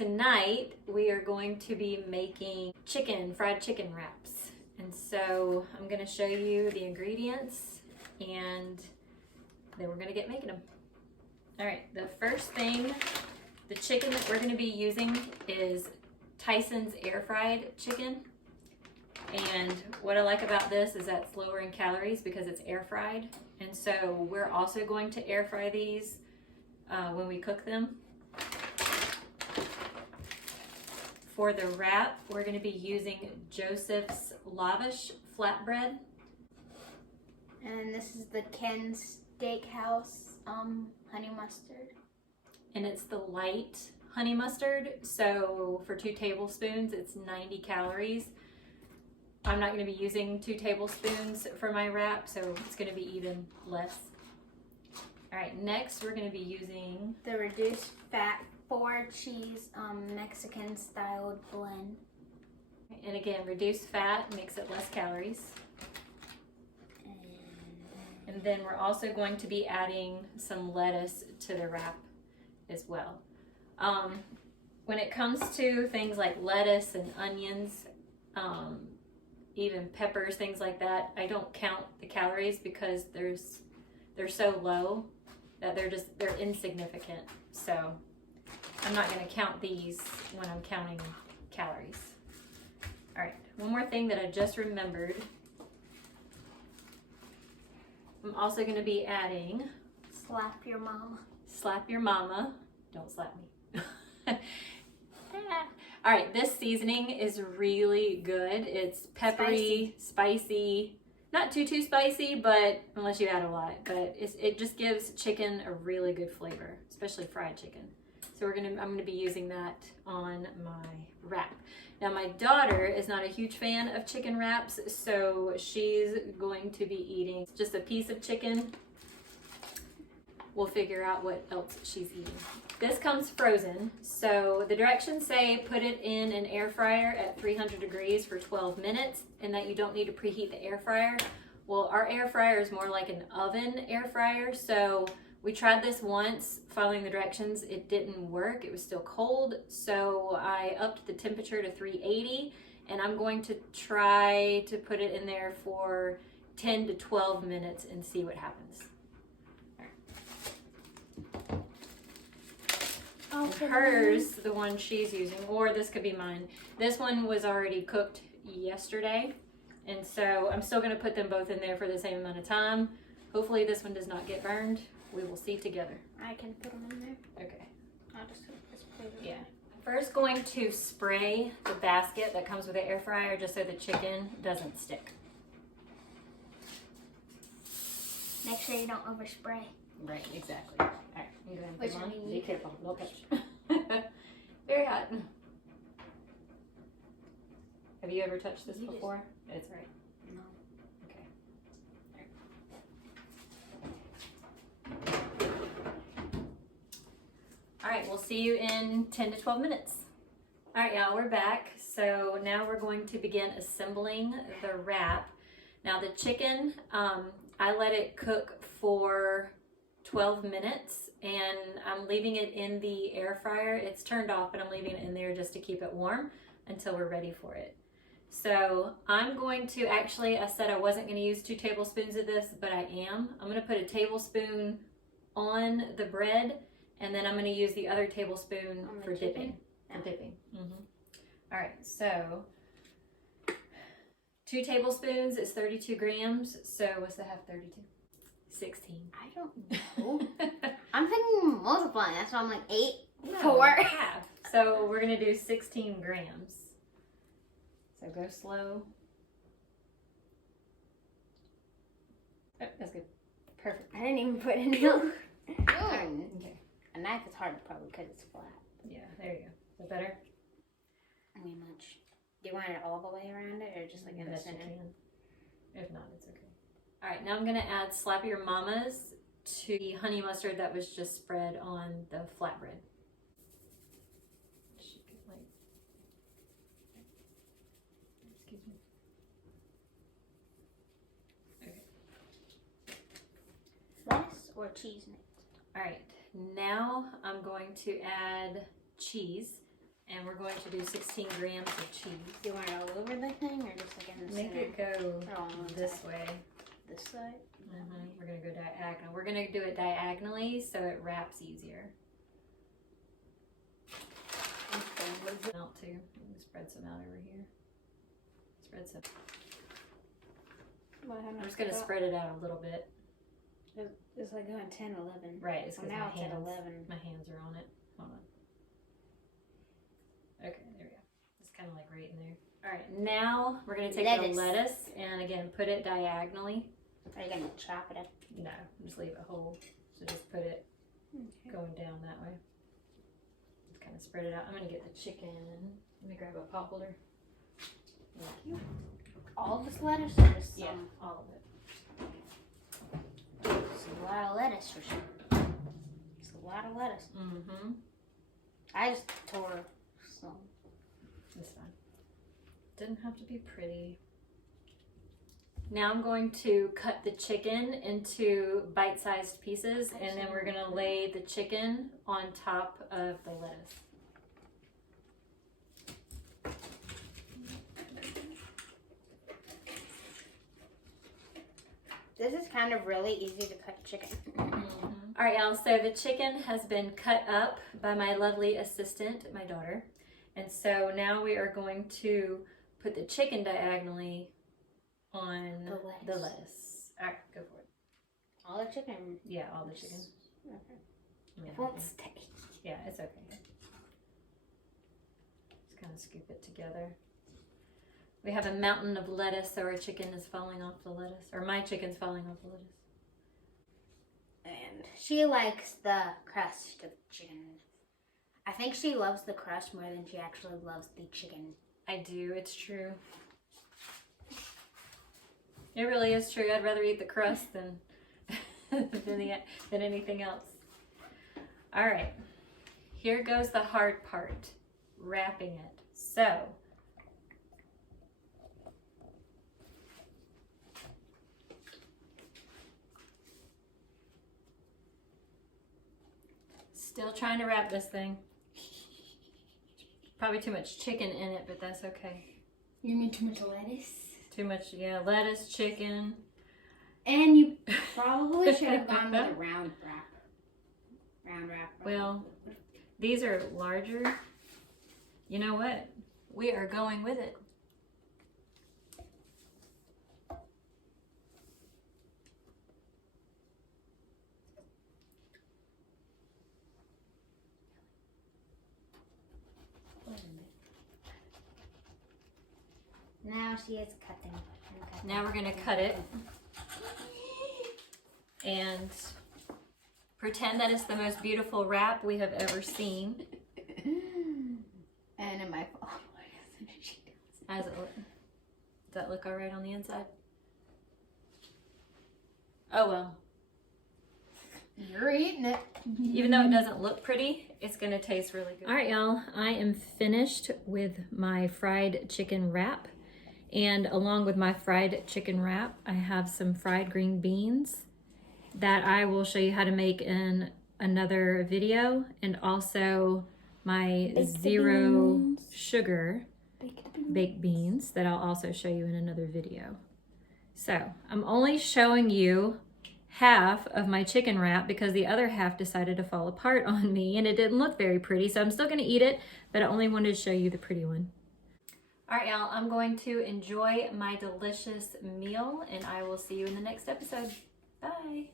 Tonight we are going to be making fried chicken wraps. And so I'm going to show you the ingredients and then we're going to get making them. All right, the first thing, the chicken that we're going to be using is Tyson's air fried chicken. And what I like about this is that it's lower in calories because it's air fried. And so we're also going to air fry these when we cook them. For the wrap, we're going to be using Joseph's Lavash Flatbread. And this is the Ken's Steakhouse honey mustard. And it's the Lite honey mustard. So for 2 tablespoons, it's 90 calories. I'm not going to be using 2 tablespoons for my wrap, so it's going to be even less. All right, next we're going to be using the reduced fat 4 cheese Mexican styled blend. And again, reduced fat makes it less calories. And then we're also going to be adding some lettuce to the wrap as well. When it comes to things like lettuce and onions, even peppers, things like that, I don't count the calories because they're so low that they're insignificant. So I'm not going to count these when I'm counting calories. All right, one more thing that I just remembered. I'm also going to be adding Slap your mama. Slap your mama. Don't slap me. All right, this seasoning is really good. It's peppery, spicy, not too spicy, but unless you add a lot, but it just gives chicken a really good flavor, especially fried chicken. So I'm gonna be using that on my wrap. Now my daughter is not a huge fan of chicken wraps, so she's going to be eating just a piece of chicken. We'll figure out what else she's eating. This comes frozen, so the directions say put it in an air fryer at 300 degrees for 12 minutes and that you don't need to preheat the air fryer. Well, our air fryer is more like an oven air fryer, so we tried this once following the directions. It didn't work, it was still cold, so I upped the temperature to 380 and I'm going to try to put it in there for 10 to 12 minutes and see what happens. Hers, the one she's using, or this could be mine. This one was already cooked yesterday, and so I'm still going to put them both in there for the same amount of time. Hopefully this one does not get burned. We will see together. I can put them in there. Okay. I'll just put this plate in there. First going to spray the basket that comes with the air fryer just so the chicken doesn't stick. Make sure you don't overspray. Right, exactly. All right, I'm going to put them on. Be careful, don't touch. Very hot. Have you ever touched this before? It's right. No. Okay. All right, we'll see you in 10 to 12 minutes. All right, y'all, we're back. So now we're going to begin assembling the wrap. Now the chicken, I let it cook for 12 minutes and I'm leaving it in the air fryer. It's turned off, but I'm leaving it in there just to keep it warm until we're ready for it. So I'm going to actually, I said I wasn't going to use 2 tablespoons of this, but I am. I'm going to put a tablespoon on the bread and then I'm going to use the other tablespoon for dipping. For dipping. All right, so 2 tablespoons is 32 grams. So what's the half 32? 16. I don't know. I'm thinking multiplying. That's why I'm like 8, no, 4. Half. So we're going to do 16 grams. So go slow. Oh, that's good. Perfect. I didn't even put any on. Okay. A knife is hard probably because it's flat. Yeah, there you go. Is that better? I mean, much. Do you want it all the way around it or just like in the center? If not, it's okay. All right, now I'm going to add Slap Your Mamas to the honey mustard that was just spread on the flatbread. Excuse me. Okay. Lettuce or cheese mix? All right, now I'm going to add cheese. And we're going to do 16 grams of cheese. Do you want it all over the thing or just like in the Make center? it go Or on one this side? way. This side? We're going to go diagonal. We're going to do it diagonally so it wraps easier. Okay, what is it? Out too. I'm going to spread some out over here. Spread some. What, how I'm much just going to is spread it out a little bit. that? It's like going 10, 11. Right, it's Well, because now my it's at hands, 11. my hands are on it. Hold on. Okay, there we go. It's kind of like right in there. All right, now we're going to take the lettuce and again, put it diagonally. Are you going to chop it up? No, just leave it whole. So just put it going down that way. Just kind of spread it out. I'm going to get the chicken. Let me grab a pot holder. Thank you. All of this lettuce or just some? Yeah, all of it. It's a lot of lettuce for sure. It's a lot of lettuce. Mm-hmm. I just tore some. It's fine. Didn't have to be pretty. Now I'm going to cut the chicken into bite-sized pieces and then we're going to lay the chicken on top of the lettuce. This is kind of really easy to cut chicken. All right, y'all, so the chicken has been cut up by my lovely assistant, my daughter. And so now we are going to put the chicken diagonally on the lettuce. All right, go for it. All the chicken? Yeah, all the chicken. Okay. It won't stay. Yeah, it's okay. Just kind of scoop it together. We have a mountain of lettuce, so our chicken is falling off the lettuce. Or my chicken's falling off the lettuce. And she likes the crust of chicken. I think she loves the crust more than she actually loves the chicken. I do, it's true. It really is true. I'd rather eat the crust than than anything else. All right, here goes the hard part, wrapping it. So, still trying to wrap this thing. Probably too much chicken in it, but that's okay. You mean too much lettuce? Too much, yeah, lettuce, chicken. And you probably should have gone with a round wrap. Round wrap. Well, these are larger. You know what? We are going with it. Now she is cutting. Now we're gonna cut it and pretend that it's the most beautiful wrap we have ever seen. And in my fault. How's it look? Does that look all right on the inside? Oh well. You're eating it. Even though it doesn't look pretty, it's gonna taste really good. All right, y'all, I am finished with my fried chicken wrap. And along with my fried chicken wrap, I have some fried green beans that I will show you how to make in another video, and also my zero sugar baked beans that I'll also show you in another video. So I'm only showing you half of my chicken wrap because the other half decided to fall apart on me and it didn't look very pretty, so I'm still gonna eat it, but I only wanted to show you the pretty one. All right, y'all, I'm going to enjoy my delicious meal and I will see you in the next episode. Bye.